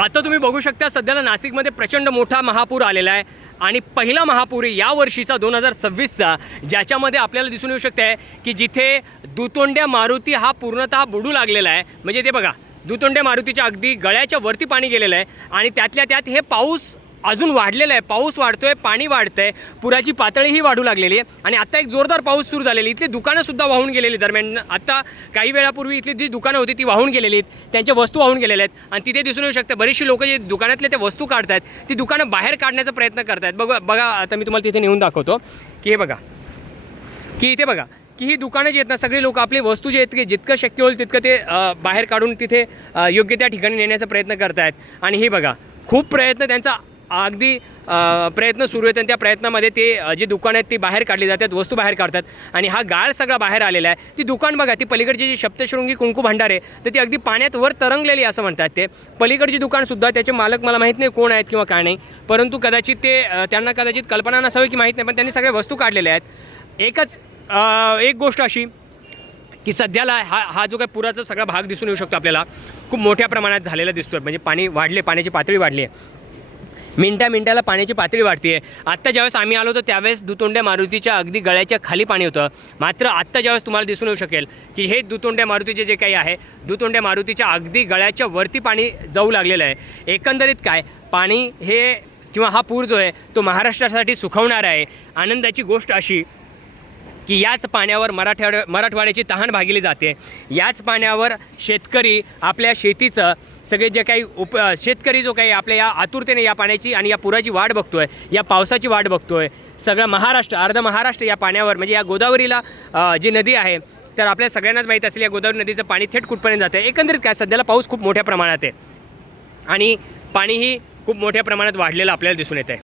आता तुम्ही बघू शकता सध्याला नाशिकमध्ये प्रचंड मोठा महापूर आलेला आहे आणि पहिला महापूर या वर्षीचा 2026चा, ज्याच्यामध्ये आपल्याला दिसून येऊ शकते की जिथे दुतोंड्या मारुती हा पूर्णतः बुडू लागलेला आहे। म्हणजे ते बघा, दुतोंड्या मारुतीच्या अगदी गळ्याच्या वरती पाणी गेलेलं आहे आणि त्यातल्या त्यात हे पाऊस अजून वाढलेला आहे, पाऊस वाढतोय, पाणी वाढतंय, पुराची पातळीही वाढू लागलेली आहे आणि आता एक जोरदार पाऊस सुरू झालेली, इथली दुकानंसुद्धा वाहून गेलेली दरम्यान। आता काही वेळापूर्वी इथली जी दुकानं होती ती वाहून गेलेली आहेत, त्यांच्या वस्तू वाहून गेलेल्या आहेत आणि तिथे दिसून येऊ शकते बरीचशी लोक जे दुकानातले ते वस्तू काढतात ती दुकानं बाहेर काढण्याचा प्रयत्न करतात। बघा आता मी तुम्हाला तिथे नेऊन दाखवतो की हे बघा, की इथे बघा की ही दुकानं जी आहेत ना, सगळी लोक आपली वस्तू जे आहेत की जितकं शक्य होईल तितकं ते बाहेर काढून तिथे योग्य त्या ठिकाणी नेण्याचा प्रयत्न करत आहेत आणि हे बघा खूप प्रयत्न त्यांचा अगदी प्रयत्न सुरू आहेत आणि त्या प्रयत्नामध्ये ते जी दुकानं आहेत ती बाहेर काढली जातात, वस्तू बाहेर काढतात आणि हा गाळ सगळा बाहेर आलेला आहे। ती दुकान बघा, ती पलीकडची जी सप्तशृंगी कुंकू भांडार आहे तर ती अगदी पाण्यात वर तरंगलेली असं म्हणतात। ते पलीकडची दुकानसुद्धा त्याचे मालक मला माहीत नाही कोण आहेत किंवा काय नाही, परंतु कदाचित ते त्यांना कदाचित कल्पना नसावी की माहीत नाही, पण त्यांनी सगळ्या वस्तू काढलेल्या आहेत। एक गोष्ट अशी की सध्याला हा जो काही पुराचा सगळा भाग दिसून येऊ शकतो आपल्याला, खूप मोठ्या प्रमाणात झालेला दिसतोय। म्हणजे पाणी वाढले, पाण्याची पातळी वाढली आहे, मिनटाला पाण्याची पातळी वाढते आहे। आत्ता ज्यावेळेस आम्ही आलो होतो त्यावेळेस दुतोंड्या मारुतीच्या अगदी गळ्याच्या खाली पाणी होतं, मात्र आत्ता ज्यावेळेस तुम्हाला दिसून येऊ शकेल की हे दुतोंड्या मारुतीचे जे काही आहे, दुतोंड्या मारुतीच्या अगदी गळ्याच्या वरती पाणी जाऊ लागलेलं आहे। एकंदरीत काय पाणी हे किंवा हा पूर जो आहे तो महाराष्ट्रासाठी सुखवणारा आहे। आनंदाची गोष्ट अशी की याच पाण्यावर मराठवाड्याची तहान भागली जाते, याच पाण्यावर शेतकरी आपल्या शेतीचं सगळे जे काही शेतकरी जो काही आपल्या या आतुरतेने या पाण्याची आणि या पुराची वाट बघतोय, या पावसाची वाट बघतोय, सगळं महाराष्ट्र, अर्ध महाराष्ट्र या पाण्यावर, म्हणजे या गोदावरीला जी नदी आहे तर आपल्या सगळ्यांनाच माहीत असेल या गोदावरी नदीचं पाणी थेट कुठपर्यंत जातं। एकंदरीत काय सध्याला पाऊस खूप मोठ्या प्रमाणात आहे आणि पाणीही खूप मोठ्या प्रमाणात वाढलेलं आपल्याला दिसून येत आहे।